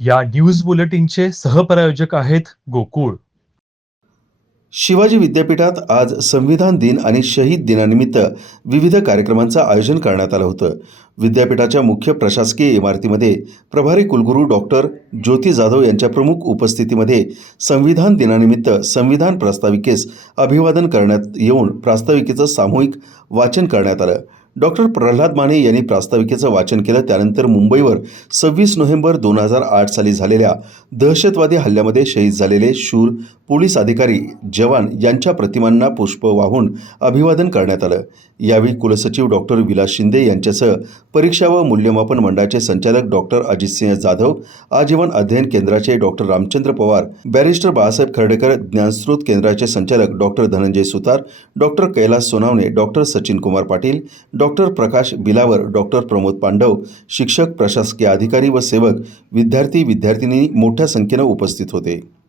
या न्यूज बुलेटिनचे सहप्रायोजक आहेत गोकुळ. शिवाजी विद्यापीठात आज संविधान दिन आणि शहीद दिनानिमित्त विविध कार्यक्रमांचं आयोजन करण्यात आलं होतं. विद्यापीठाच्या मुख्य प्रशासकीय इमारतीमध्ये प्रभारी कुलगुरू डॉक्टर ज्योती जाधव यांच्या प्रमुख उपस्थितीमध्ये संविधान दिनानिमित्त संविधान प्रास्ताविकेस अभिवादन करण्यात येऊन प्रास्ताविकेचं सामूहिक वाचन करण्यात आलं. डॉक्टर प्रल्हाद माने यांनी प्रास्ताविकेचं वाचन केलं. त्यानंतर मुंबईवर सव्वीस नोव्हेंबर दोन हजार आठ साली झालेल्या दहशतवादी हल्ल्यामध्ये शहीद झालेले शूर पोलीस अधिकारी जवान यांच्या प्रतिमांना पुष्प वाहून अभिवादन करण्यात आलं. यावेळी कुलसचिव डॉक्टर विलास शिंदे यांच्यासह परीक्षा व मूल्यमापन मंडळाचे संचालक डॉक्टर अजितसिंह जाधव आजीवन अध्ययन केंद्राचे डॉक्टर रामचंद्र पवार बॅरिस्टर बाळासाहेब खर्डेकर ज्ञानस्रोत केंद्राचे संचालक doctor Dhananjay Sutar doctor Kailas Sonawane doctor Sachin Kumar Patil डॉ. डॉक्टर प्रकाश बिलावर डॉक्टर प्रमोद पांडव शिक्षक प्रशासकीय अधिकारी व सेवक विद्यार्थी विद्यार्थिनी मोठ्या संख्येनं उपस्थित होते.